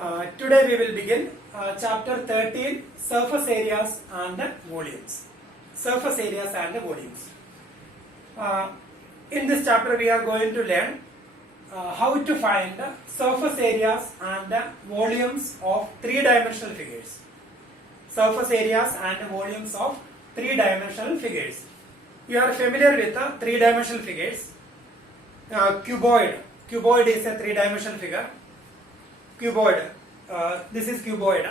Today we will begin chapter 13, surface areas and volumes. Surface areas and volumes. In this chapter we are going to learn how to find surface areas and volumes of three-dimensional figures. Surface areas and volumes of three-dimensional figures. You are familiar with three-dimensional figures. Cuboid. Cuboid is a three-dimensional figure. Cuboid. This is cuboid,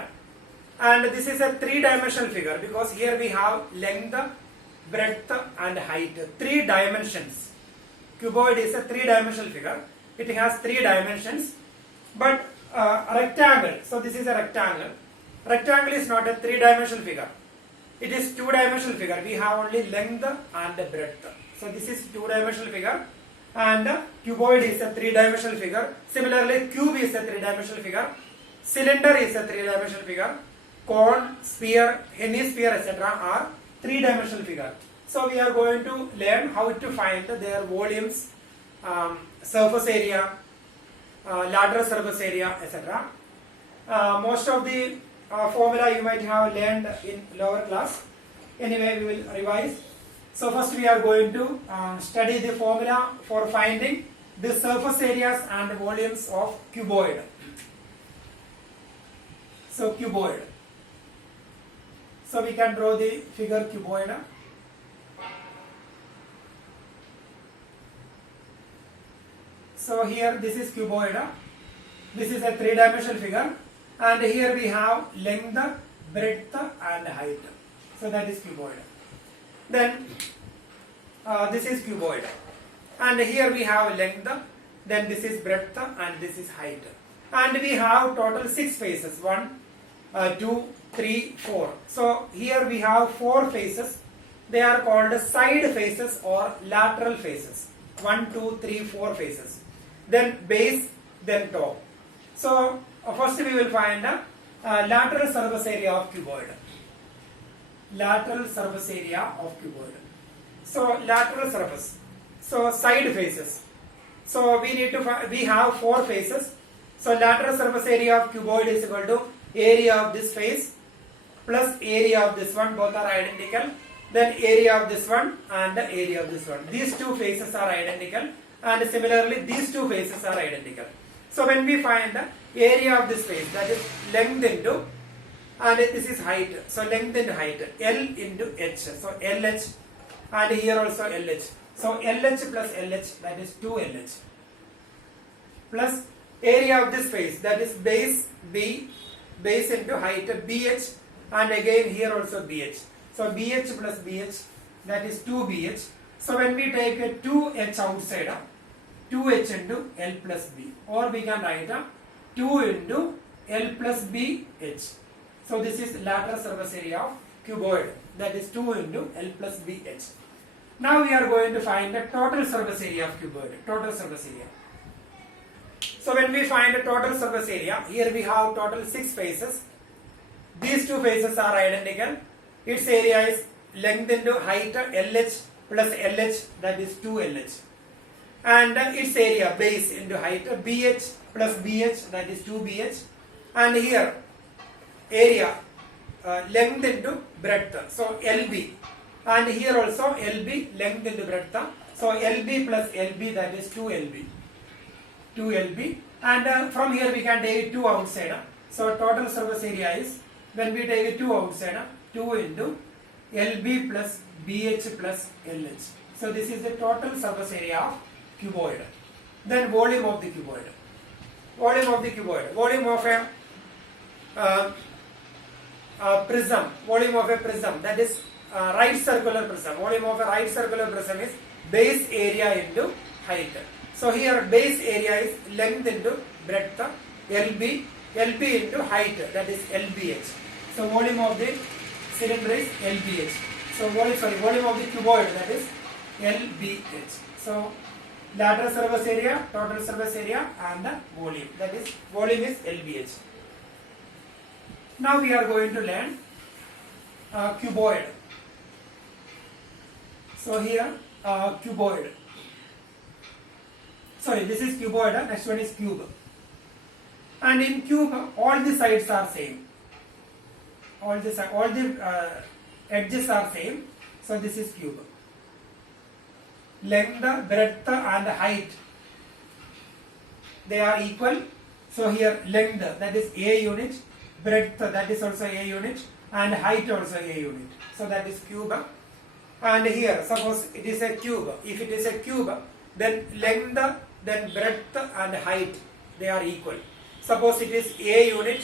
and this is a three-dimensional figure because here we have length, breadth, and height. Three dimensions. Cuboid is a three-dimensional figure. It has three dimensions, but rectangle. So this is a rectangle. Rectangle is not a three-dimensional figure. It is two-dimensional figure. We have only length and breadth. So this is two-dimensional figure. And cuboid is a three-dimensional figure. Similarly, cube is a three-dimensional figure. Cylinder is a three-dimensional figure. Cone, sphere, hemisphere, etc. are three-dimensional figure. So we are going to learn how to find their volumes, surface area, lateral surface area, etc. Most of the formula you might have learned in lower class. Anyway, we will revise. So first we are going to study the formula for finding the surface areas and volumes of cuboid. So cuboid. So we can draw the figure cuboid. So here this is cuboid. This is a three-dimensional figure, and here we have length, breadth, and height. So that is cuboid. Then this is cuboid, and here we have length, then this is breadth, and this is height, and we have total 6 faces. 1, 2, 3, 4. So here we have 4 faces. They are called side faces or lateral faces. 1, 2, 3, 4 faces. Then base, then top. So first we will find lateral surface area of cuboid. Lateral surface area of cuboid. So lateral surface. So side faces. So we need to we have 4 faces. So lateral surface area of cuboid is equal to area of this face plus area of this one. Both are identical. Then area of this one and the area of this one. These 2 faces are identical, and similarly these 2 faces are identical. So when we find the area of this face, that is length into, and this is height, so length into height, L into H, so LH, and here also LH. So LH plus LH, that is 2LH, plus area of this face, that is base B, base into height BH, and again here also BH. So BH plus BH, that is 2BH. So when we take a 2H outside, 2H into L plus B, or we can write 2 into L plus BH. So this is lateral surface area of cuboid, that is 2 into L plus BH. Now we are going to find the total surface area of cuboid, total surface area. So when we find the total surface area, here we have total 6 faces. These 2 faces are identical. Its area is length into height LH plus LH, that is 2LH. And its area base into height BH plus BH, that is 2BH. And here area length into breadth, so LB, and here also LB, length into breadth, so LB plus LB, that is 2LB, 2LB, and from here we can take 2 outside. So total surface area is, when we take 2 outside, 2 into LB plus BH plus LH. So this is the total surface area of cuboid. Then volume of the cuboid. Volume of the cuboid. Volume of a prism. Volume of a prism, that is right circular prism. Volume of a right circular prism is base area into height. So here base area is length into breadth, LB, LB into height, that is LBH. So volume of the cylinder is LBH. So volume of the cuboid, that is LBH. So lateral surface area, total surface area, and the volume, that is volume is LBH. Now we are going to learn cuboid. So here cuboid. Sorry, this is cuboid. Next one is cube. And in cube, all the sides are same. All the edges are same. So this is cube. Length, breadth and height, they are equal. So here length, that is a unit, breadth, that is also a unit, and height also a unit. So that is cube. And here suppose it is a cube. If it is a cube, then length, then breadth and height, they are equal. Suppose it is a unit,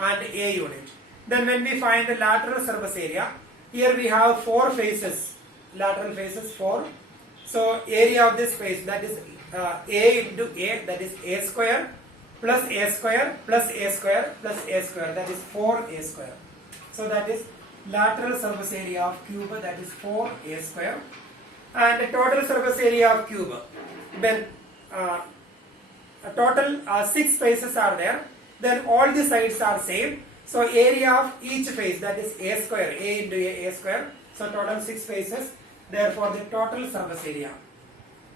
and a unit. Then when we find the lateral surface area, here we have 4 faces, lateral faces 4. So area of this face, that is a into a, that is a square plus a square plus a square plus a square, that is 4a square. So that is lateral surface area of cube, that is 4a square. And the total surface area of cube, when a total 6 faces are there, then all the sides are same. So area of each face, that is a square, a into a square. So total 6 faces. Therefore the total surface area,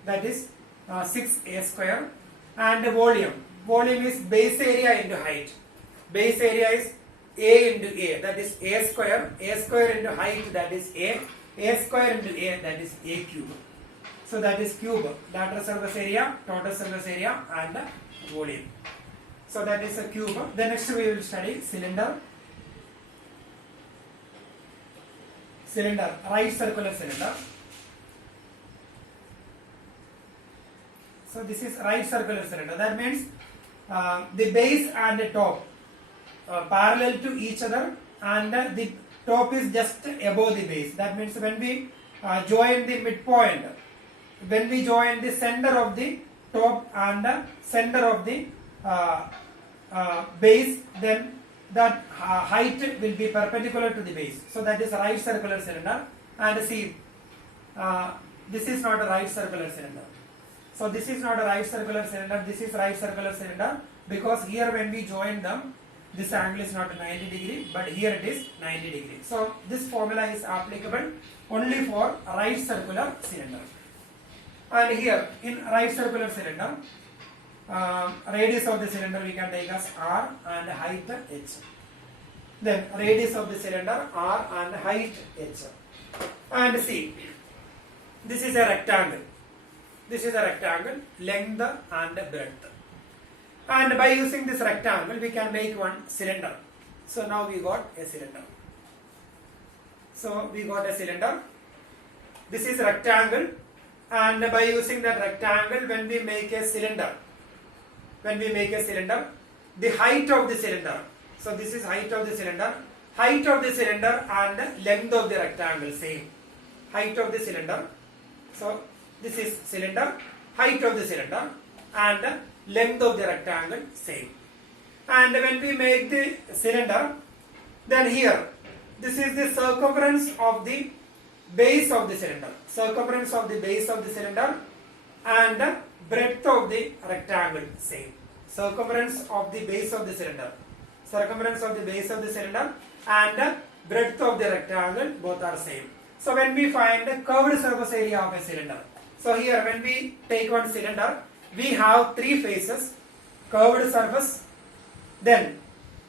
that is 6a square. And the volume is base area into height. Base area is a into a, that is a square into height, that is a square into a, that is a cube. So that is cube, lateral surface area, total surface area and volume. So that is a cube. The next we will study cylinder. Cylinder, right circular cylinder. So this is right circular cylinder. That means the base and the top parallel to each other, and the top is just above the base. That means when we join the midpoint, when we join the center of the top and the center of the base, then that height will be perpendicular to the base. So that is a right circular cylinder. And see, this is not a right circular cylinder. So this is not a right circular cylinder, this is right circular cylinder, because here when we join them, this angle is not 90 degree, but here it is 90 degree. So this formula is applicable only for right circular cylinder. And here in right circular cylinder, radius of the cylinder we can take as r and height h. Then radius of the cylinder r and height h. And see, this is a rectangle. This is a rectangle, length and breadth. And by using this rectangle, we can make one cylinder. So now we got a cylinder. So we got a cylinder. This is rectangle, and by using that rectangle, when we make a cylinder, the height of the cylinder. So this is height of the cylinder. Height of the cylinder and length of the rectangle same. Height of the cylinder. So this is cylinder, height of the cylinder and length of the rectangle same. And when we make the cylinder, then here this is the circumference of the base of the cylinder. Circumference of the base of the cylinder and breadth of the rectangle same. Circumference of the base of the cylinder. Circumference of the base of the cylinder and breadth of the rectangle, both are same. So when we find the curved surface area of a cylinder, so here when we take one cylinder, we have 3 faces, curved surface, then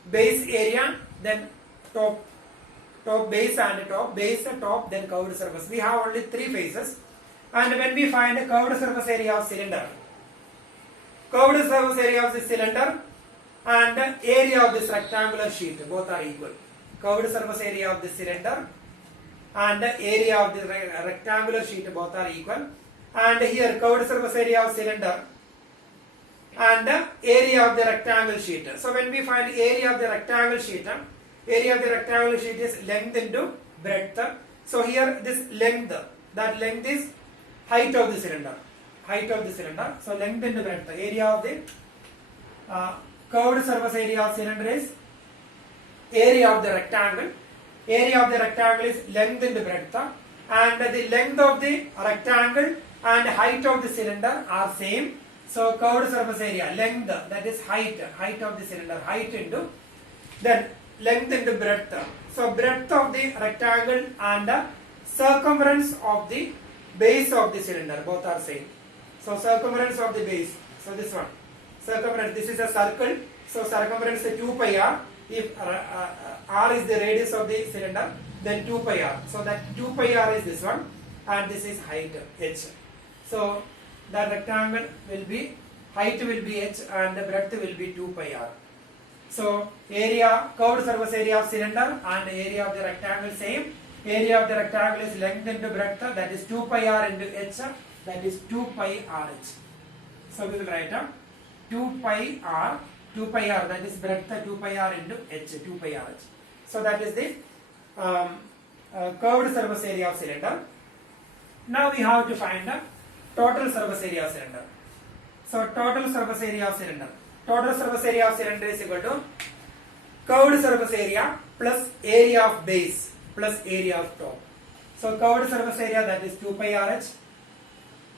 base area, then top base and top, then curved surface. We have only 3 faces. And when we find the curved surface area of cylinder, curved surface area of the cylinder and area of this rectangular sheet, both are equal. Curved surface area of the cylinder and area of the rectangular sheet, both are equal. And here curved surface area of cylinder and area of the rectangle sheet. So when we find area of the rectangle sheet is length into breadth. So here this length, that length is height of the cylinder. So length into breadth. Area of the curved surface area of cylinder is area of the rectangle. Area of the rectangle is length into breadth. And the length of the rectangle and height of the cylinder are same. So curved surface area, length, that is height of the cylinder, height into, then length into breadth. So breadth of the rectangle and circumference of the base of the cylinder, both are same. So circumference of the base, so this one, circumference, this is a circle, so circumference is 2 pi r. If r is the radius of the cylinder, then 2 pi r. So that 2 pi r is this one, and this is height h. So the rectangle will be, height will be h and the breadth will be 2 pi r. So area, curved surface area of cylinder and area of the rectangle same. Area of the rectangle is length into breadth, that is 2 pi r into h, that is 2 pi r h. So we will write 2 pi r, that is breadth 2 pi r into h, 2 pi r h. So that is the curved surface area of cylinder. Now we have to find the total surface area of cylinder. So total surface area of cylinder. Total surface area of cylinder is equal to curved surface area plus area of base plus area of top. So curved surface area, that is 2 pi r h,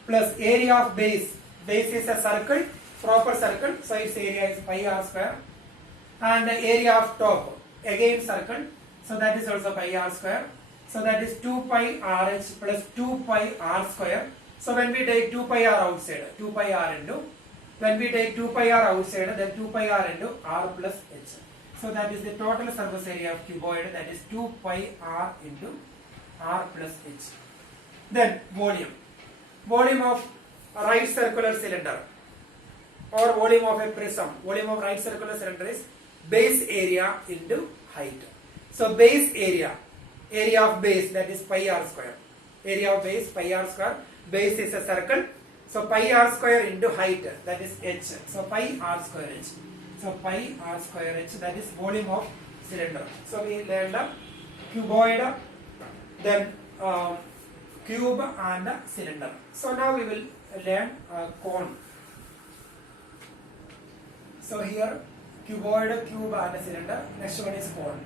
plus area of base. Base is a circle, proper circle, so its area is pi r square. And the area of top, again circle, so that is also pi r square. So that is 2 pi r h plus 2 pi r square. So when we take 2 pi r outside, 2 pi r into, when we take 2 pi r outside, then 2 pi r into r plus h. So that is the total surface area of cuboid, that is 2 pi r into r plus h. Then volume. Volume of right circular cylinder or volume of a prism. Volume of right circular cylinder is base area into height. So base area, area of base, that is pi r square. Area of base pi r square. Base is a circle. So pi r square into height, that is h. So pi r square h. So pi r square h, that is volume of cylinder. So we learned the cuboid, then cube and cylinder. So now we will learn cone. So here cuboid, cube and cylinder. Next one is cone.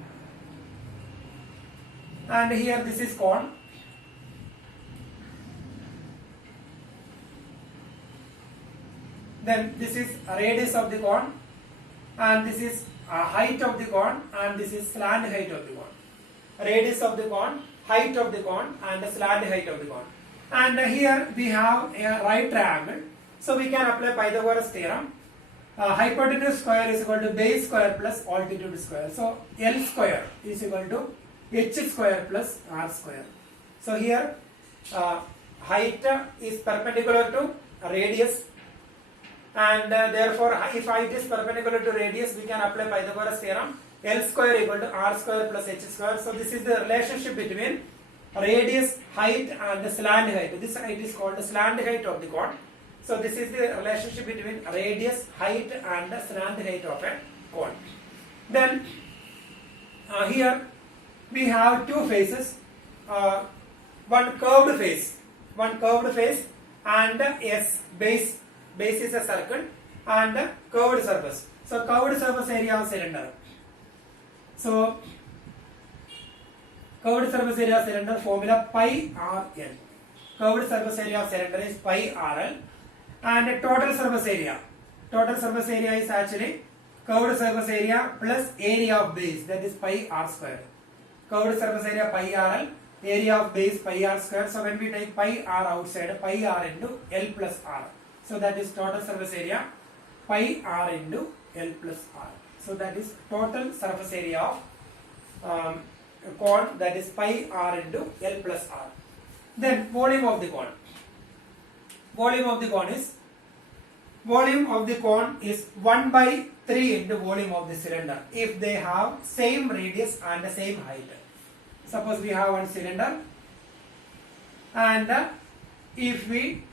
And here this is cone. Then this is radius of the cone, and this is height of the cone, and this is slant height of the cone. Radius of the cone, height of the cone, and the slant height of the cone. And here we have a right triangle, so we can apply Pythagoras theorem. Hypotenuse square is equal to base square plus altitude square. So L square is equal to h square plus r square. So here height is perpendicular to radius, and therefore if height is perpendicular to radius, we can apply Pythagoras theorem. L square equal to r square plus h square. So this is the relationship between radius, height and the slant height. This height is called the slant height of the cone. So this is the relationship between radius, height and the slant height of a cone. Then here we have two faces, one curved face and S, base is a circle and curved surface. So curved surface area of cylinder. So curved surface area of cylinder formula pi RL. Curved surface area of cylinder is pi RL, and total surface area. Total surface area is actually curved surface area plus area of base, that is pi r square. Curved surface area pi RL, area of base pi r square. So when we take pi r outside, pi r into L plus r. So that is total surface area pi r into L plus r. So that is total surface area of cone, that is pi r into L plus r. Then volume of the cone. Volume of the cone is 1 by 3 into volume of the cylinder if they have same radius and the same height. Suppose we have one cylinder, and if we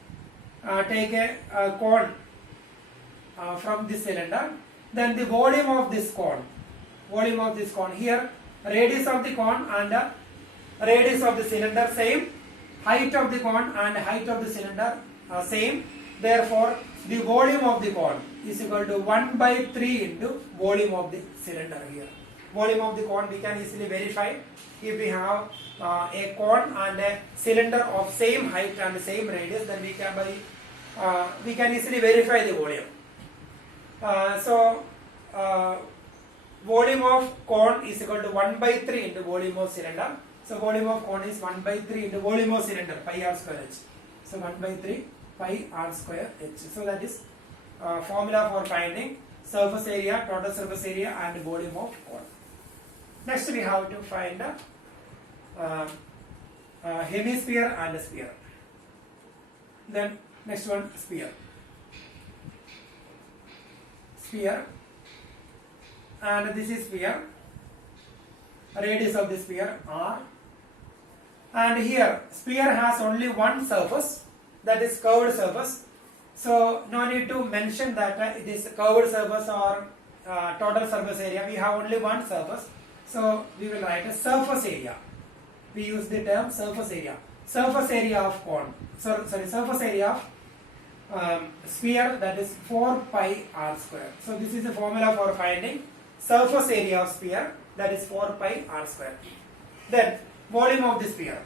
take a cone from this cylinder, then the volume of this cone here, radius of the cone and radius of the cylinder same, height of the cone and height of the cylinder same. Therefore the volume of the cone is equal to 1 by 3 into volume of the cylinder here. Volume of the cone we can easily verify if we have a cone and a cylinder of same height and same radius, then we can easily verify the volume. Volume of cone is equal to 1 by 3 into volume of cylinder. So volume of cone is 1 by 3 into volume of cylinder, pi r square h. So 1 by 3 pi r square h. So that is formula for finding surface area, total surface area and volume of cone. Next we have to find hemisphere and sphere. Then next one, sphere. Sphere, and this is sphere. Radius of the sphere r, and here sphere has only one surface, that is curved surface. So no need to mention that it is curved surface or total surface area. We have only one surface, so we will write a surface area. We use the term surface area. Surface area of cone. Surface area of sphere, that is 4 pi r square. So this is the formula for finding surface area of sphere, that is 4 pi r square. Then volume of the sphere.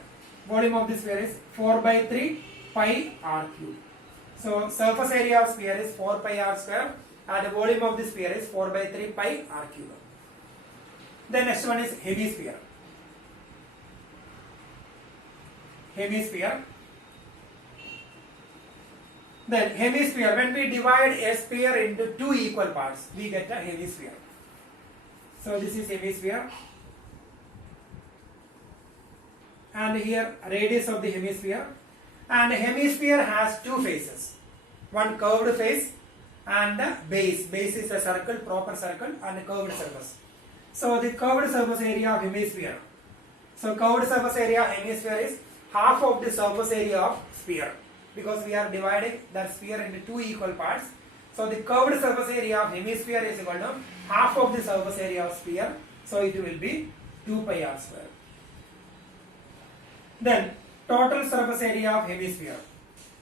Volume of the sphere is 4 by 3 pi r cube. So surface area of sphere is 4 pi r square and the volume of the sphere is 4 by 3 pi r cube. The next one is hemisphere. Hemisphere. Then hemisphere, when we divide a sphere into two equal parts, we get a hemisphere. So this is hemisphere, and here radius of the hemisphere, and hemisphere has two faces, one curved face and a base. Base is a circle, proper circle, and a curved surface. So the curved surface area of hemisphere. So curved surface area of hemisphere is half of the surface area of sphere, because we are dividing that sphere into two equal parts. So the curved surface area of hemisphere is equal to half of the surface area of sphere. So it will be 2 pi r square. Then total surface area of hemisphere.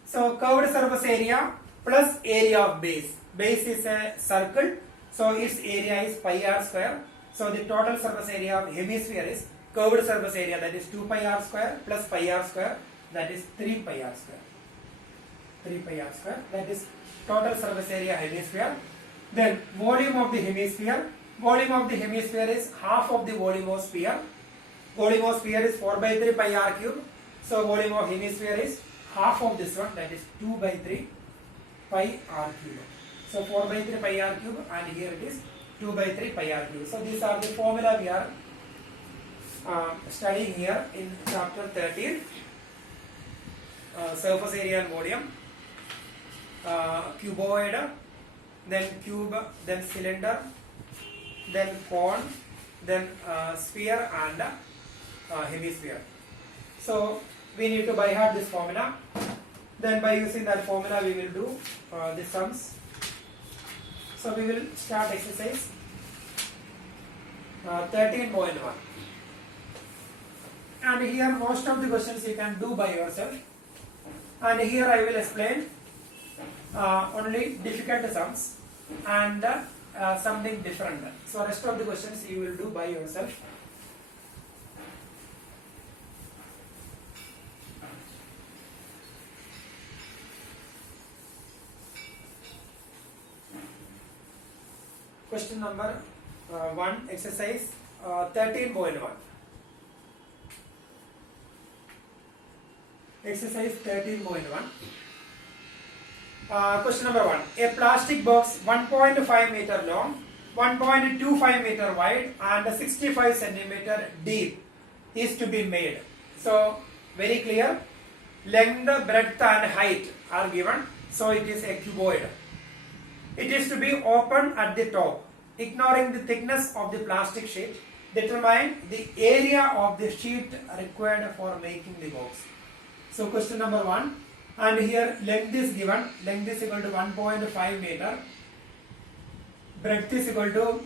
So curved surface area plus area of base. Base is a circle, so its area is pi r square. So the total surface area of hemisphere is curved surface area, that is 2 pi r square plus pi r square, that is 3 pi r square. 3 pi r square, that is total surface area hemisphere. Then volume of the hemisphere. Volume of the hemisphere is half of the volume of sphere. Volume of sphere is 4 by 3 pi r cube. So volume of hemisphere is half of this one, that is 2 by 3 pi r cube. So 4 by 3 pi r cube, and here it is 2 by 3 pi r cube. So these are the formula we are studying here in chapter 13. Surface area and volume. Cuboid, then cube, then cylinder, then cone, then sphere and hemisphere. So we need to by heart this formula. Then by using that formula we will do the sums. So we will start exercise 13.1. And here most of the questions you can do by yourself. And here I will explain only difficult sums and something different. So rest of the questions you will do by yourself. Question number 1, exercise 13.1. Exercise 13.1. Question number 1. A plastic box 1.5 meter long, 1.25 meter wide and 65 centimeter deep is to be made. So very clear. Length, breadth and height are given. So it is a cuboid. It is to be open at the top. Ignoring the thickness of the plastic sheet, determine the area of the sheet required for making the box. So question number 1, and here length is given. Length is equal to 1.5 meter. Breadth is equal to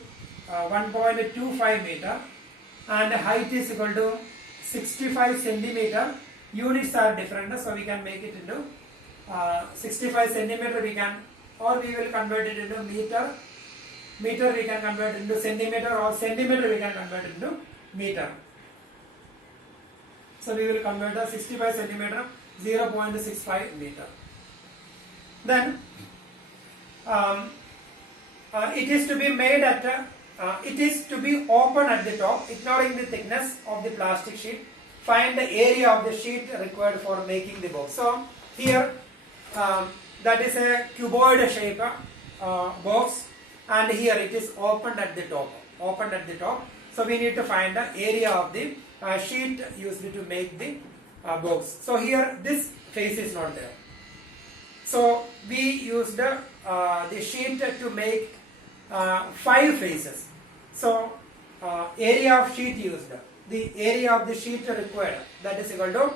1.25 meter, and height is equal to 65 centimeter. Units are different, so we can make it into 65 centimeter. We can, or we will convert it into meter. Meter we can convert into centimeter, or centimeter we can convert into meter. So we will convert the 65 centimeter 0.65 meter. Then it is to be made at it is to be open at the top, ignoring the thickness of the plastic sheet. Find the area of the sheet required for making the box. So here that is a cuboid shape box, and here it is opened at the top. Opened at the top. So we need to find the area of the sheet used to make the box. So here this face is not there. So we used the sheet to make 5 faces. So area of sheet used, the area of the sheet required, that is equal to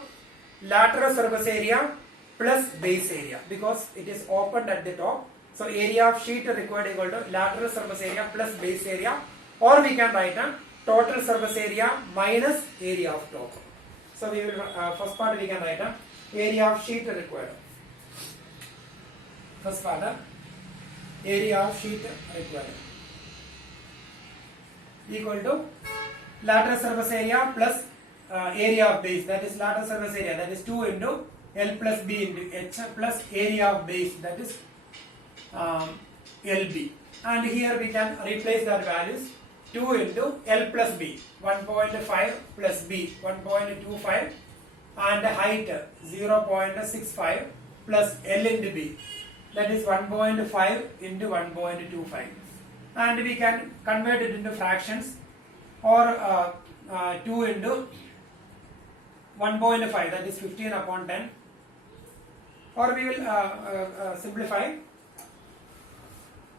lateral surface area plus base area, because it is opened at the top. So area of sheet required equal to lateral surface area plus base area, or we can write a total surface area minus area of top. So we will first part we can write a area of sheet required. First part, area of sheet required equal to lateral surface area plus area of base, that is lateral surface area, that is 2 into L plus B into H plus area of base, that is LB. And here we can replace that values, 2 into L plus B, 1.5 plus B, 1.25, and height 0.65 plus L into B, that is 1.5 into 1.25. And we can convert it into fractions, or 2 into 1.5, that is 15 upon 10, or we will simplify.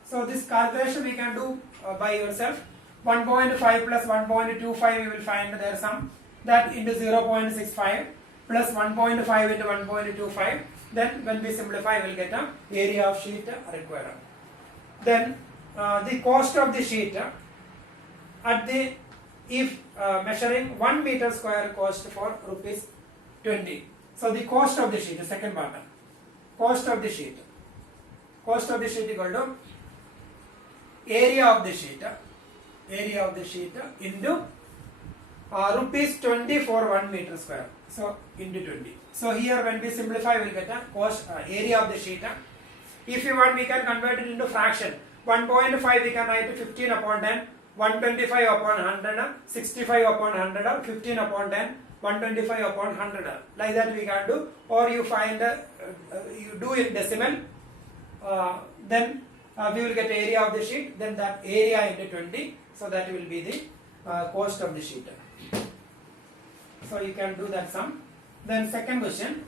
So this calculation we can do by yourself. 1.5 plus 1.25 we will find there sum, that into 0.65 plus 1.5 into 1.25. Then when we simplify we will get a area of sheet required. Then the cost of the sheet at the, if measuring 1 meter square cost for rupees 20. So the cost of the sheet, the second button, cost of the sheet equal to area of the sheet into rupees 20 for 1 meter square. So into 20. So here when we simplify we will get a cost area of the sheet. If you want we can convert it into fraction. 1.5 we can write 15 upon 10, 125 upon 100, 65 upon 100, or 15 upon 10, 125 upon 100. Like that we can do. Or you find you do in decimal, then we will get area of the sheet, then that area into 20. So that will be the cost of the sheet. So you can do that sum. Then second question.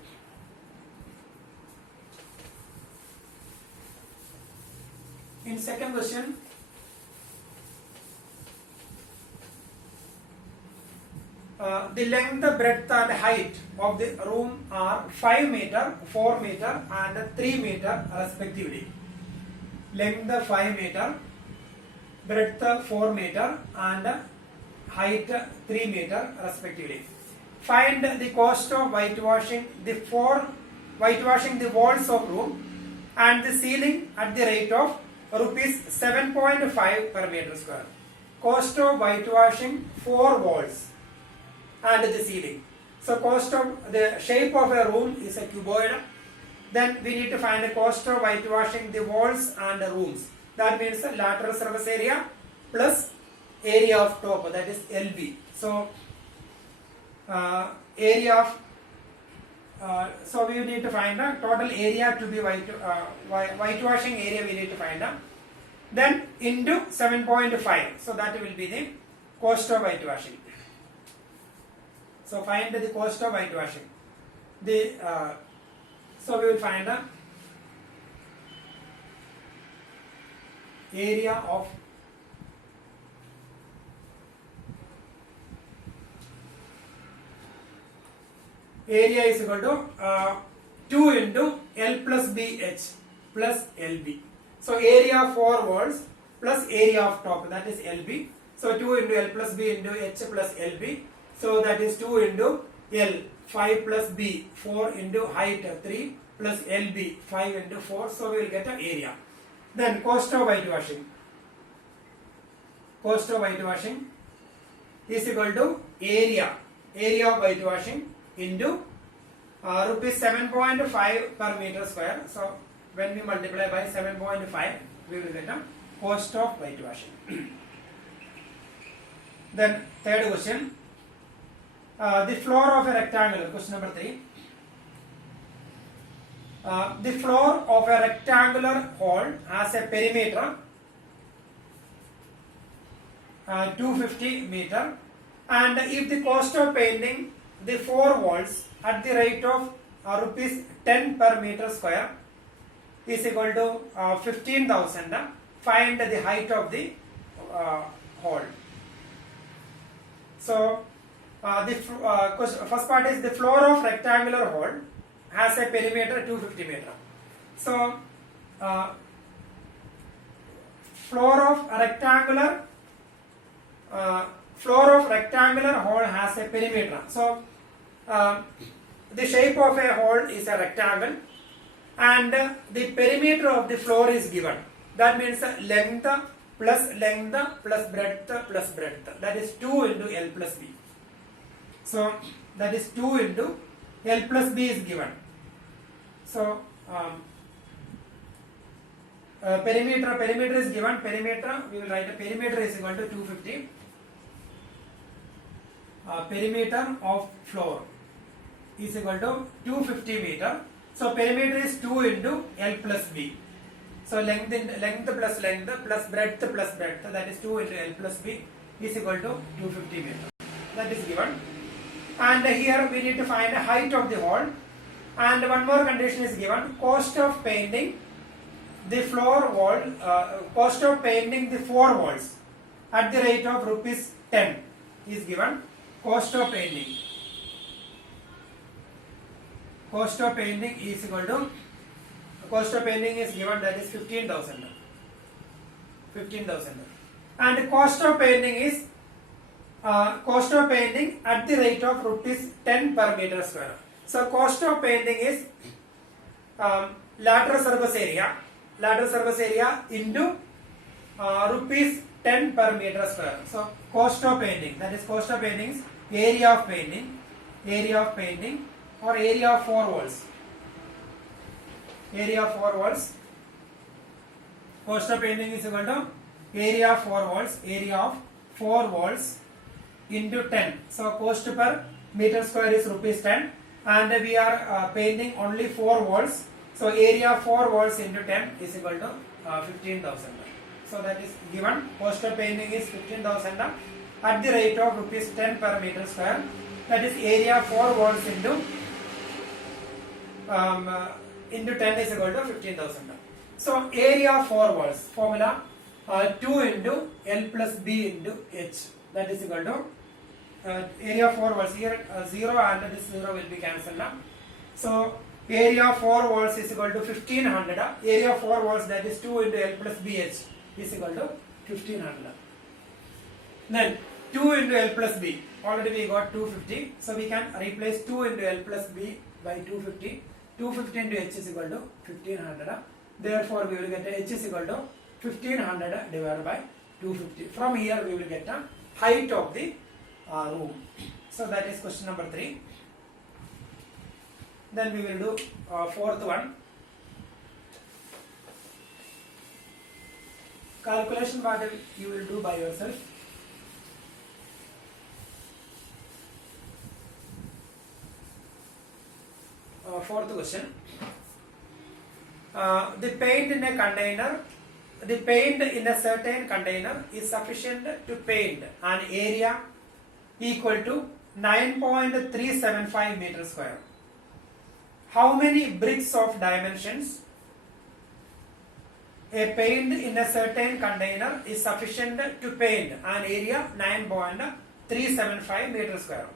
In second question, the length, breadth and height of the room are 5 meter, 4 meter and 3 meter respectively. Length 5 meter, breadth 4 meter and height 3 meter respectively. Find the cost of whitewashing the walls of room and the ceiling at the rate of rupees 7.5 per meter square. Cost of whitewashing 4 walls and the ceiling. So cost of the shape of a room is a cuboid. Then we need to find the cost of whitewashing the walls and the rooms. That means the lateral surface area plus area of top, that is LB. So area of so we need to find the total area to be whitewashing area we need to find out. Then into 7.5. So that will be the cost of whitewashing. So find the cost of whitewashing. The so we will find the area of area is equal to 2 into L plus B H plus LB. So area of 4 walls plus area of top, that is LB. So 2 into L plus B into H plus LB. So that is 2 into L 5 plus B 4 into height 3 plus LB 5 into 4. So we will get an area. Then cost of whitewashing. Cost of whitewashing is equal to area of whitewashing into rupees 7.5 per meter square. So when we multiply by 7.5 we will get a cost of whitewashing. Then third question, the floor of a rectangle, question number 3. The floor of a rectangular hall has a perimeter 250 meter, and if the cost of painting the four walls at the rate of rupees 10 per meter square is equal to 15,000, find the height of the hall. So the first part is the floor of rectangular hall has a perimeter 250 meter. So floor of rectangular hall has a perimeter. So the shape of a hall is a rectangle, and the perimeter of the floor is given. That means length plus breadth plus breadth. That is 2 into L plus B. So that is 2 into L plus B is given. So perimeter is given. Perimeter, we will write a perimeter is equal to 250. Perimeter of floor is equal to 250 meter. So perimeter is 2 into L plus B. So length plus breadth, that is 2 into L plus B is equal to 250 meter. That is given. And here we need to find the height of the hall. And one more condition is given: cost of painting the floor wall, cost of painting the four walls at the rate of rupees 10 is given. Cost of painting is equal to, cost of painting is given, that is 15,000. And cost of painting is at the rate of rupees 10 per meter square. So cost of painting is lateral surface area into rupees 10 per meter square. So cost of painting, that is cost of painting is area of painting or area of four walls. Cost of painting is equal to area of four walls into 10. So cost per meter square is rupees 10, and we are painting only four walls. So area of four walls into 10 is equal to 15,000. So that is given. Cost of painting is 15,000 at the rate of rupees 10 per meter square. That is area of four walls into 10 is equal to 15,000. So area of four walls, formula 2 into L plus B into H, that is equal to area of four walls. Here 0 and this 0 will be cancelled. So area of four walls is equal to 1500. Area of four walls, that is 2 into L plus BH, is equal to 1500. Then 2 into L plus B, already we got 250. So we can replace 2 into L plus B by 250. 250 into H is equal to 1500. Therefore we will get H is equal to 1500 divided by 250. From here we will get the height of the room. So that is question number 3. Then we will do fourth one. Calculation part you will do by yourself. Fourth question. The paint in a certain container is sufficient to paint an area equal to 9.375 meter square. How many bricks of dimensions a paint in a certain container is sufficient to paint an area 9.375 meter square?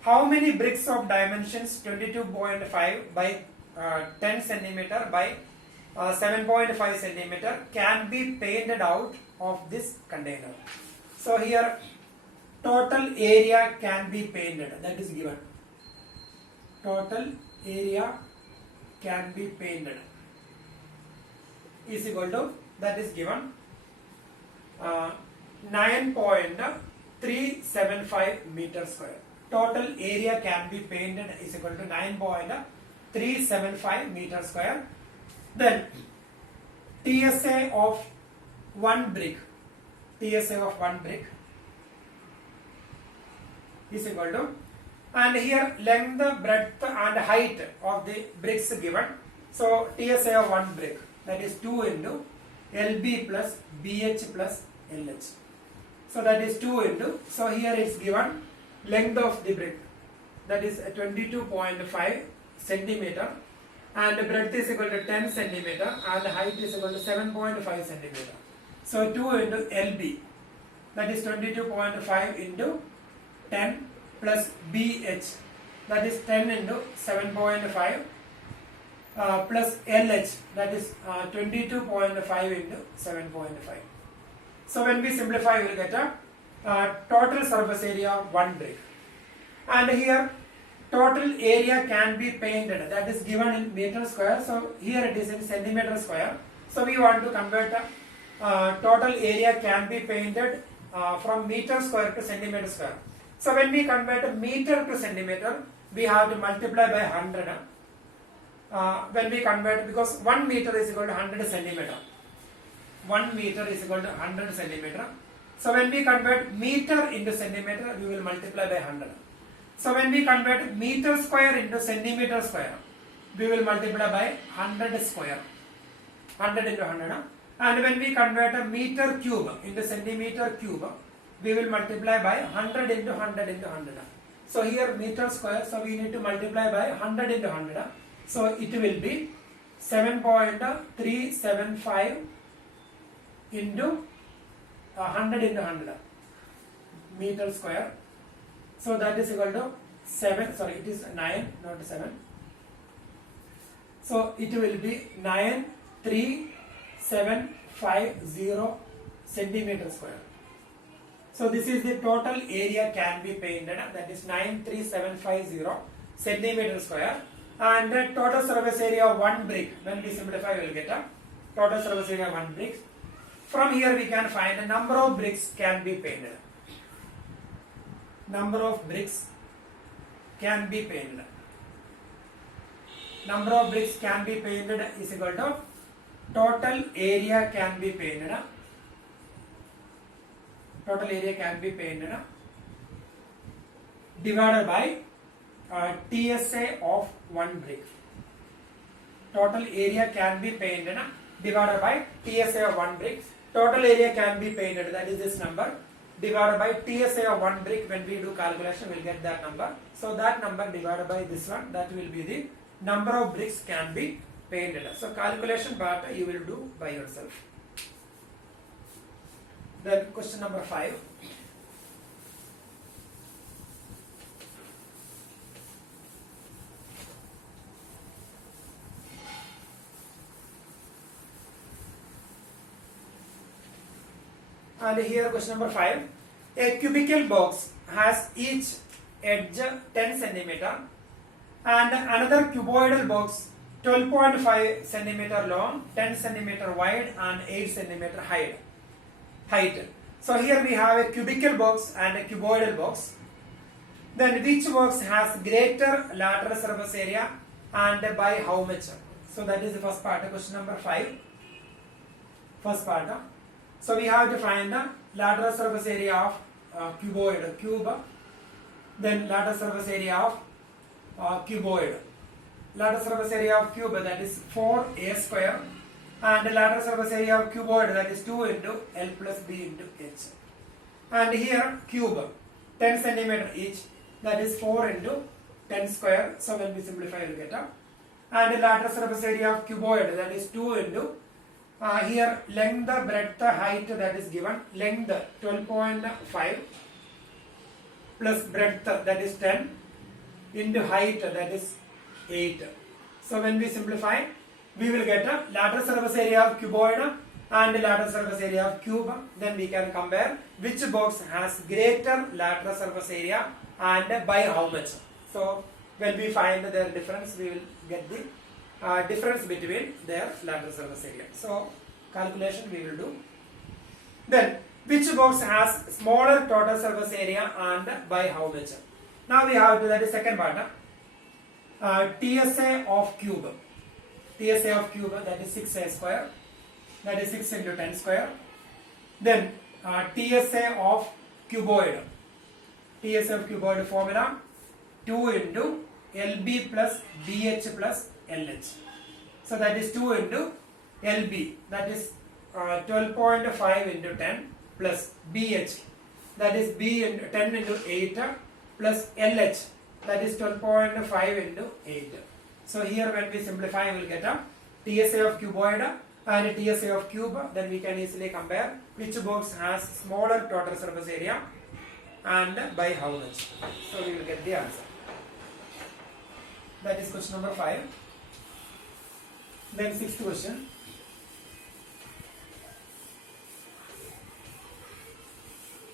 How many bricks of dimensions 22.5 by 10 centimeter by 7.5 centimeter can be painted out of this container? So here total area can be painted, that is given. Total area can be painted is equal to, that is given, 9.375 meter square. Total area can be painted is equal to 9.375 meter square. Then TSA of one brick is equal to, and here length, breadth and height of the bricks given. So TSA of one brick, that is 2 into LB plus BH plus LH. So that is 2 into, so here it's given length of the brick, that is 22.5 centimeter, and the breadth is equal to 10 centimeter and the height is equal to 7.5 centimeter. So 2 into LB, that is 22.5 into 10 plus BH, that is 10 into 7.5 plus LH, that is 22.5 into 7.5. So when we simplify, we will get a total surface area of one brick. And here total area can be painted, that is given in meter square. So here it is in centimeter square. So we want to convert total area can be painted from meter square to centimeter square. So when we convert meter to centimeter, we have to multiply by 100. When we convert, because 1 meter is equal to 100 centimeter. 1 meter is equal to 100 centimeter. So when we convert meter into centimeter, we will multiply by 100. So when we convert meter square into centimeter square, we will multiply by 100 square. 100 into 100. And when we convert a meter cube into centimeter cube, we will multiply by 100 into 100 into 100. So here meter square, so we need to multiply by 100 into 100. So it will be 7.375 into 100 into 100 meter square. So that is equal to 7, sorry, it is 9, not 7. So it will be 93750 centimeter square. So this is the total area can be painted, that is 93750 centimeter square. And the total surface area of one brick, when we simplify, we will get a total surface area of one brick. From here we can find the number of bricks can be painted. Number of bricks can be painted. Number of bricks can be painted is equal to total area can be painted. Total area can be painted divided by TSA of one brick. Total area can be painted divided by TSA of one brick. Total area can be painted, that is this number, divided by TSA of one brick. When we do calculation, we will get that number. So that number divided by this one, that will be the number of bricks can be painted. So calculation part you will do by yourself. Then question number 5. And here question number 5. A cubical box has each edge 10 centimeter and another cuboidal box 12.5 centimeter long, 10 centimeter wide and 8 centimeter height. So here we have a cubical box and a cuboidal box. Then which box has greater lateral surface area and by how much? So that is the first part, question number 5. First part. So we have to find the lateral surface area of cuboid, cube, then lateral surface area of cuboid. Lateral surface area of cube, that is 4a square, and the lateral surface area of cuboid, that is 2 into L plus B into H. And here cube 10 centimeter each, that is 4 into 10 square. So when we simplify, we will get up. And the lateral surface area of cuboid, that is 2 into here length, breadth, height, that is given. Length 12.5 plus breadth, that is 10, into height, that is 8. So when we simplify, we will get a lateral surface area of cuboid and the lateral surface area of cube. Then we can compare which box has greater lateral surface area and by how much. So when we find their difference, we will get the difference between their lateral surface area. So calculation we will do. Then which box has smaller total surface area and by how much. Now we have to, that is second part. TSA of cube. TSA of cube, that is 6a square, that is 6 into 10 square. Then TSA of cuboid. TSA of cuboid formula 2 into LB plus BH plus LH. So that is 2 into LB, that is 12.5 into 10 plus BH, that is B into 10 into 8 plus LH, that is 12.5 into 8. So here when we simplify, we will get a TSA of cuboid and TSA of cube. Then we can easily compare which box has smaller total surface area and by how much. So we will get the answer. That is question number 5. Then sixth question.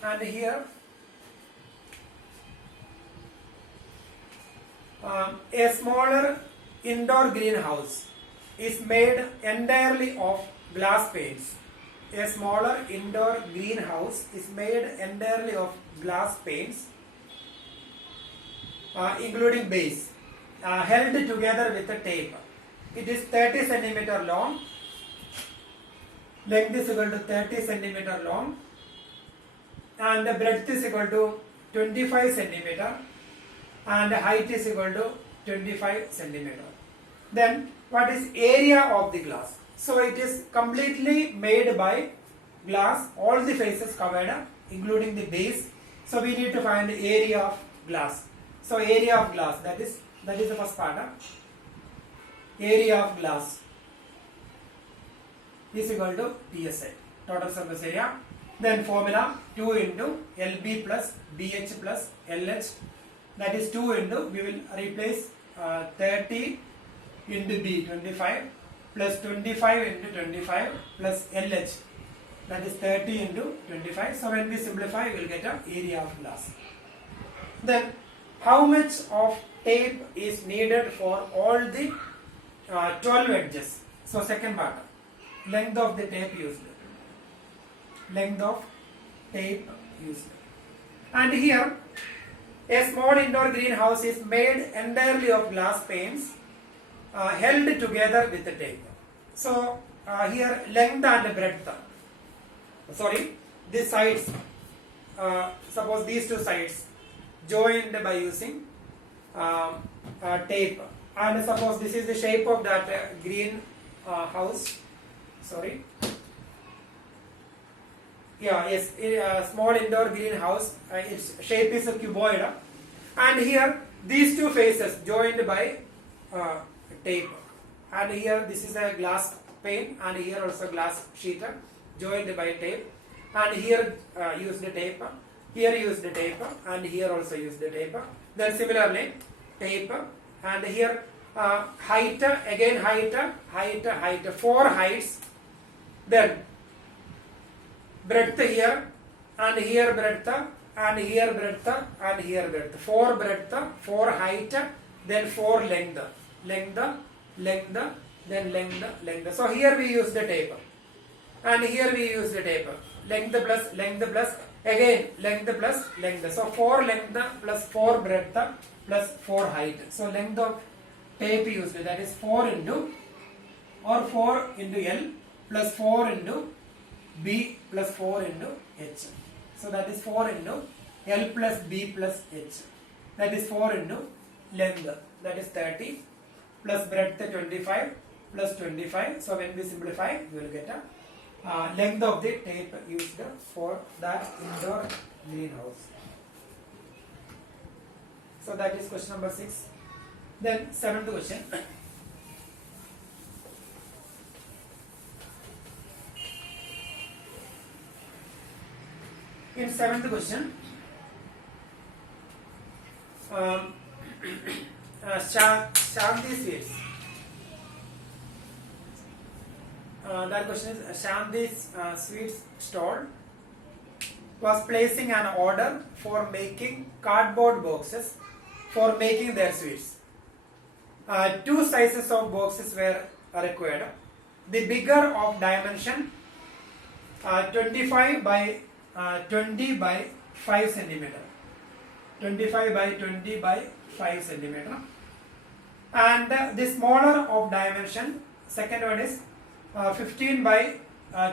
And here a smaller indoor greenhouse is made entirely of glass panes. A smaller indoor greenhouse is made entirely of glass panes, including base, held together with a tape. It is 30 centimeter long. Length is equal to 30 centimeter long, and the breadth is equal to 25 centimeter, and the height is equal to 25 centimeter. Then what is area of the glass? So it is completely made by glass, all the faces covered, including the base. So we need to find the area of glass. So area of glass, that is the first part. Area of glass is equal to TSA, total surface area. Then formula 2 into LB plus BH plus LH, that is 2 into, we will replace 30 into B, 25, plus 25 into 25 plus LH, that is 30 into 25. So when we simplify, we will get an area of glass. Then how much of tape is needed for all the 12 edges? So second part, length of the tape used. Length of tape used. And here a small indoor greenhouse is made entirely of glass panes, held together with the tape. So here length and breadth, these sides, suppose these two sides joined by using tape, and suppose this is the shape of that green house, small indoor greenhouse, its shape is a cuboid, and here these two faces joined by tape, and here this is a glass pane, and here also glass sheet joined by tape, and here use the tape, here use the tape, and here also use the tape. Then similarly tape, and here height, again height, 4 heights, then breadth here, and here breadth, and here breadth, and here breadth, 4 breadth, 4 height, then 4 length, then length. So here we use the tape, and here we use the tape, length plus again length plus length. So 4 length plus 4 breadth plus 4 height. So length of tape used, that is 4 into L plus 4 into B plus 4 into H. So that is 4 into L plus B plus H. That is 4 into length, that is 30, plus breadth 25 plus 25. So when we simplify, we will get a length of the tape used for that indoor greenhouse. So that is question number 6. Then 7th question. In 7th question, Shanti Sweets. That question is Shanti's Sweets stall was placing an order for making cardboard boxes for making their sweets. 2 sizes of boxes were required. The bigger of dimension 25 by 20 by 5 centimeter, 25 by 20 by 5 centimeter, and the smaller of dimension, second one is 15 by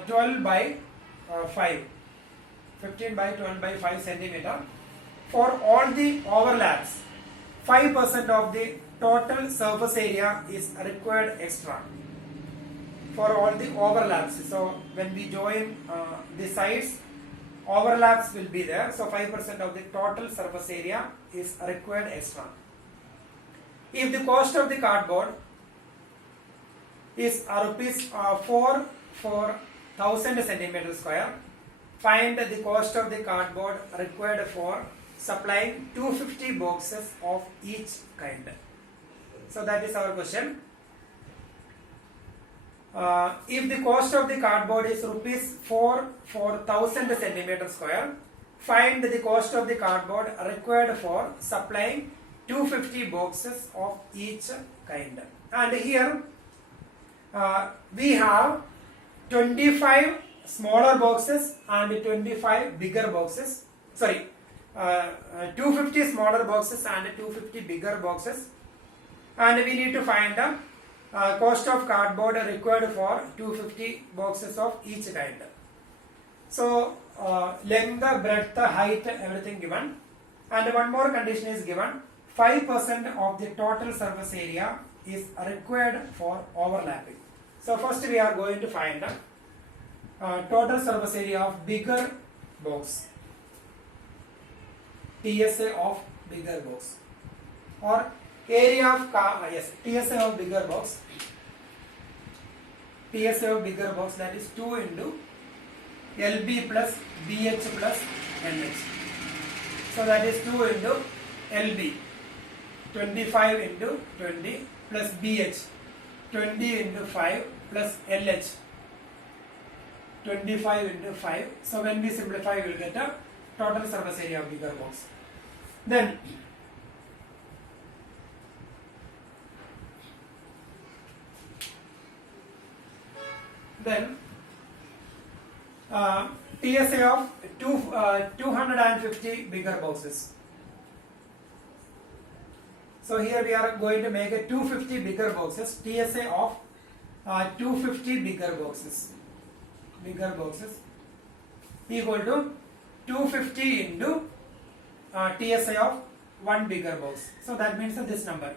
12 by 5, 15 by 12 by 5 centimeter. For all the overlaps, 5% of the total surface area is required extra. for all the overlaps. So when we join the sides, overlaps will be there. So 5% of the total surface area is required extra. If the cost of the cardboard is rupees 4 for 1000 centimeter square, find the cost of the cardboard required for supplying 250 boxes of each kind. So that is our question. If the cost of the cardboard is rupees 4 for 1000 centimeter square, find the cost of the cardboard required for supplying 250 boxes of each kind. And here we have 25 smaller boxes and 25 bigger boxes. Sorry, 250 smaller boxes and 250 bigger boxes. And we need to find the cost of cardboard required for 250 boxes of each kind. So length, breadth, height, everything given. And one more condition is given. 5% of the total surface area is required for overlapping. So first we are going to find the total surface area of bigger box. TSA of bigger box. Or area of TSA of bigger box. TSA of bigger box, that is 2 into LB plus BH plus NH. So that is 2 into LB, 25 into 20 plus BH, 20 into 5 plus LH, 25 into 5. So when we simplify, we will get a total surface area of bigger box. Then TSA of 250 bigger boxes. So here we are going to make a 250 bigger boxes. TSA of 250 bigger boxes equal to 250 into TSA of 1 bigger box. So that means this number,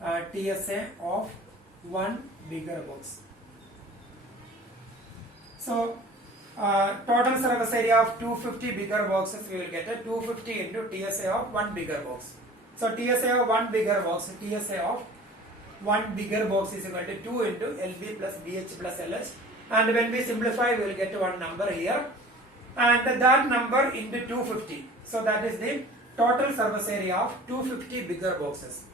TSA of 1 bigger box. So total surface area of 250 bigger boxes, we will get a 250 into TSA of 1 bigger box. So TSA of 1 bigger box, TSA of 1 bigger box is equal to 2 into LB plus BH plus LH. And when we simplify, we will get one number here. And that number into 250. So that is the total surface area of 250 bigger boxes.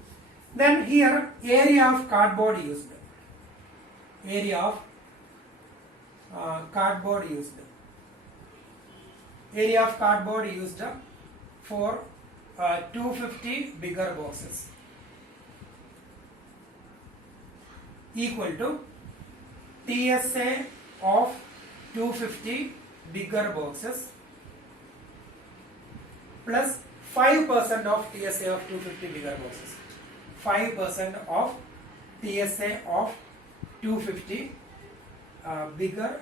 Then here, area of cardboard used. Area of cardboard used. Area of cardboard used for 250 bigger boxes equal to TSA of 250 bigger boxes plus 5% of TSA of 250 bigger boxes. 5% of TSA of 250 bigger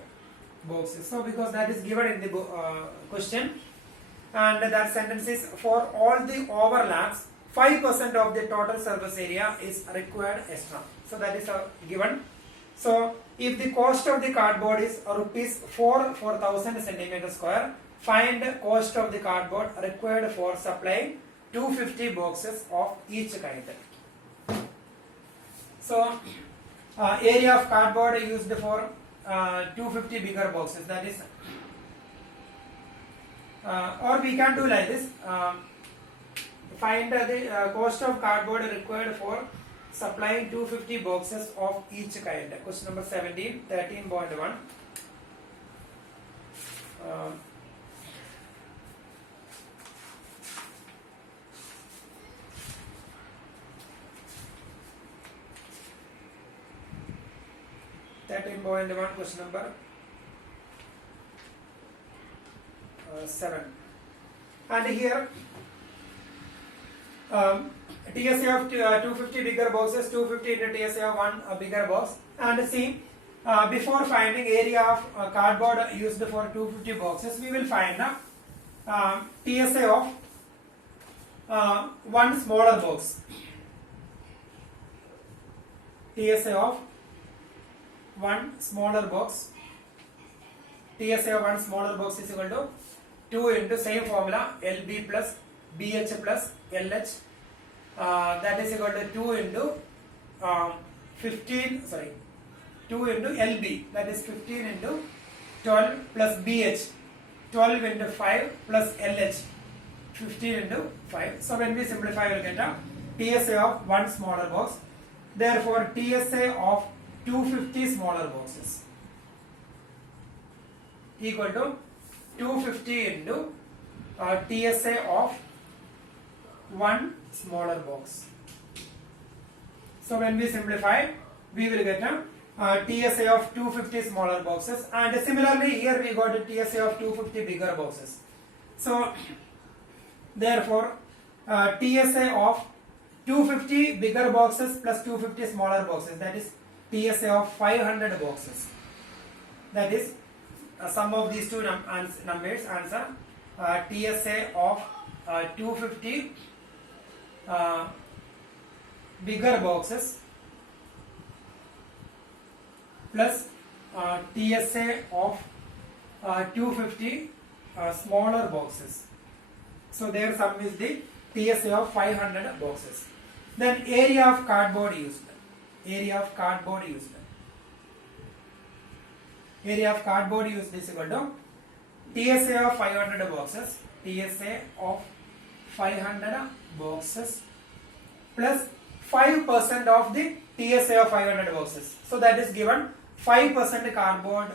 boxes. So because that is given in the question, and that sentence is for all the overlaps 5% of the total surface area is required extra. So that is given. So if the cost of the cardboard is rupees 4 for 1000 centimeter square, find cost of the cardboard required for supplying 250 boxes of each kind. So area of cardboard used for 250 bigger boxes, that is or we can do like this, find the cost of cardboard required for supplying 250 boxes of each kind. Question number 17, 13.1. Uh, question number 7. And here TSA of 250 bigger boxes, 250 into TSA of 1 bigger box. And see, before finding area of cardboard used for 250 boxes, we will find TSA of 1 smaller box. TSA of one smaller box, TSA of one smaller box is equal to 2 into same formula LB plus BH plus LH, that is equal to 2 into 2 into LB, that is 15 into 12 plus BH, 12 into 5 plus LH, 15 into 5. So when we simplify, we will get a TSA of one smaller box. Therefore, TSA of 250 smaller boxes equal to 250 into TSA of one smaller box. So when we simplify, we will get a TSA of 250 smaller boxes, and similarly here we got a TSA of 250 bigger boxes. So therefore, TSA of 250 bigger boxes plus 250 smaller boxes, that is TSA of 500 boxes. That is sum of these two numbers answer TSA of 250 bigger boxes plus TSA of 250 smaller boxes. So their sum is the TSA of 500 boxes. Then area of cardboard used. Area of cardboard used. Area of cardboard used is equal to TSA of 500 boxes. TSA of 500 boxes plus 5% of the TSA of 500 boxes. So that is given 5%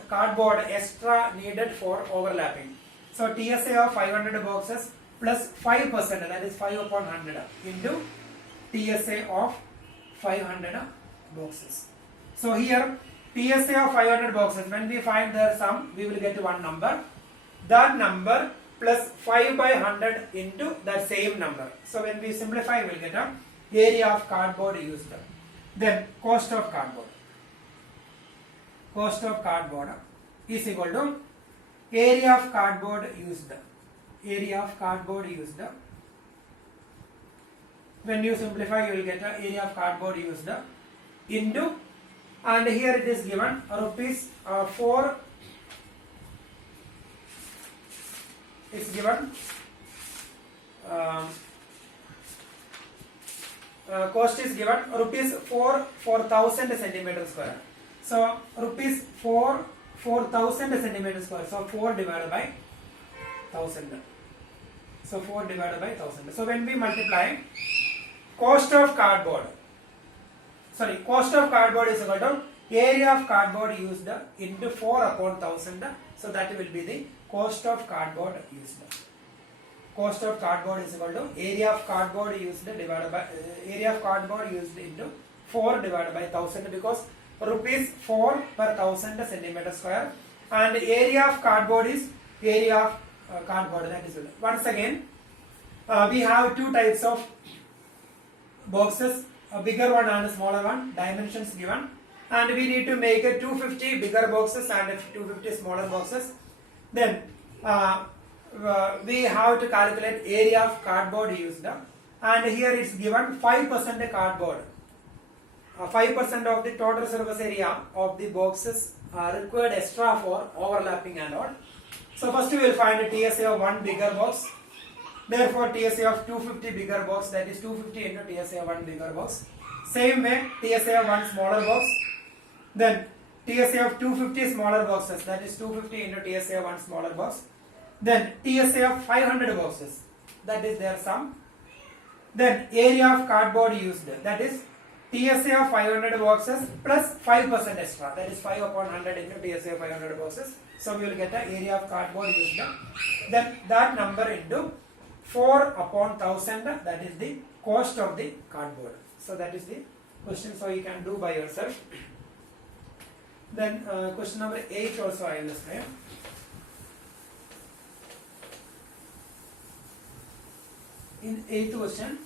cardboard extra needed for overlapping. So TSA of 500 boxes plus 5%, that is 5 upon 100 into TSA of 500 boxes. So here TSA of 500 boxes, when we find their sum, we will get one number. That number plus 5 by 100 into that same number. So when we simplify, we will get a area of cardboard used. Then cost of cardboard. Cost of cardboard is equal to area of cardboard used. Area of cardboard used. When you simplify, you will get a area of cardboard used into, and here it is given rupees 4 is given. Cost is given rupees 4,000 centimeter square. So rupees 4,000 centimeter square. So 4 divided by 1000. So 4 divided by 1000. So when we multiply, cost of cardboard is equal to area of cardboard used into 4 upon 1000. So that will be the cost of cardboard used. Cost of cardboard is equal to area of cardboard used divided by area of cardboard used into 4 divided by 1000, because rupees 4 per 1000 centimeter square, and area of cardboard is area of cardboard, that is. Once again, we have two types of boxes, a bigger one and a smaller one, dimensions given, and we need to make a 250 bigger boxes and a 250 smaller boxes. Then we have to calculate area of cardboard used, and here it's given 5% cardboard. 5% of the total surface area of the boxes are required extra for overlapping and all. So first we will find a TSA of one bigger box. Therefore TSA of 250 bigger box, that is 250 into TSA of one bigger box. Same way TSA of one smaller box. Then TSA of 250 smaller boxes, that is 250 into TSA of one smaller box. Then TSA of 500 boxes, that is their sum. Then area of cardboard used, that is TSA of 500 boxes plus 5% extra, that is 5 upon 100 into TSA of 500 boxes. So we will get the area of cardboard used. Then that number into 4 upon 1000, that is the cost of the cardboard. So that is the question, so you can do by yourself. Then question number 8 also I will explain. In 8th question,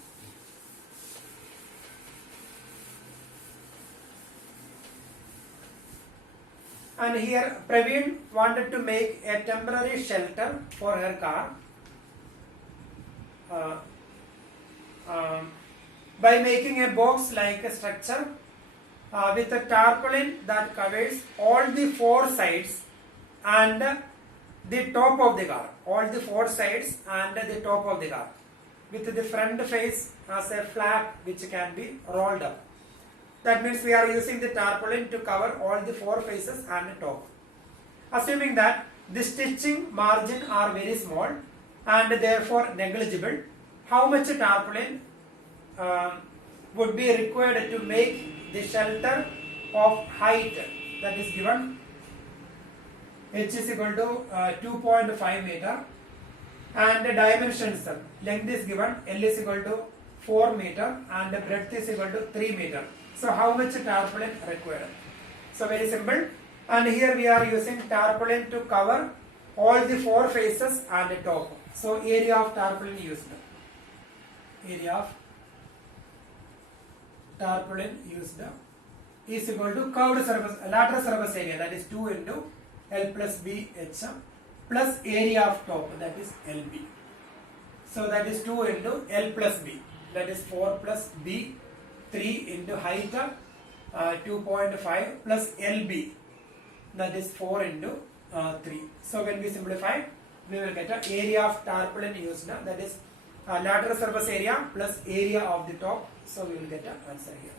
and here Praveen wanted to make a temporary shelter for her car by making a box like a structure with a tarpaulin that covers all the four sides and the top of the car. All the four sides and the top of the car. With the front face as a flap which can be rolled up. That means we are using the tarpaulin to cover all the four faces and the top. Assuming that the stitching margin are very small and therefore negligible, how much tarpaulin would be required to make the shelter of height that is given h is equal to 2.5 meter and the dimensions length is given L is equal to 4 meter and the breadth is equal to 3 meter. So how much tarpaulin required? So very simple, and here we are using tarpaulin to cover all the four faces and the top. So area of tarpaulin used. Area of tarpaulin used is equal to curved surface, lateral surface area, that is 2 into L plus B H plus area of top, that is LB. So that is 2 into L plus B, that is 4 plus B, 3 into height 2.5 plus LB, that is 4 into 3. So when we simplify, we will get an area of tarpaulin used, that is lateral surface area plus area of the top. So we will get an answer here.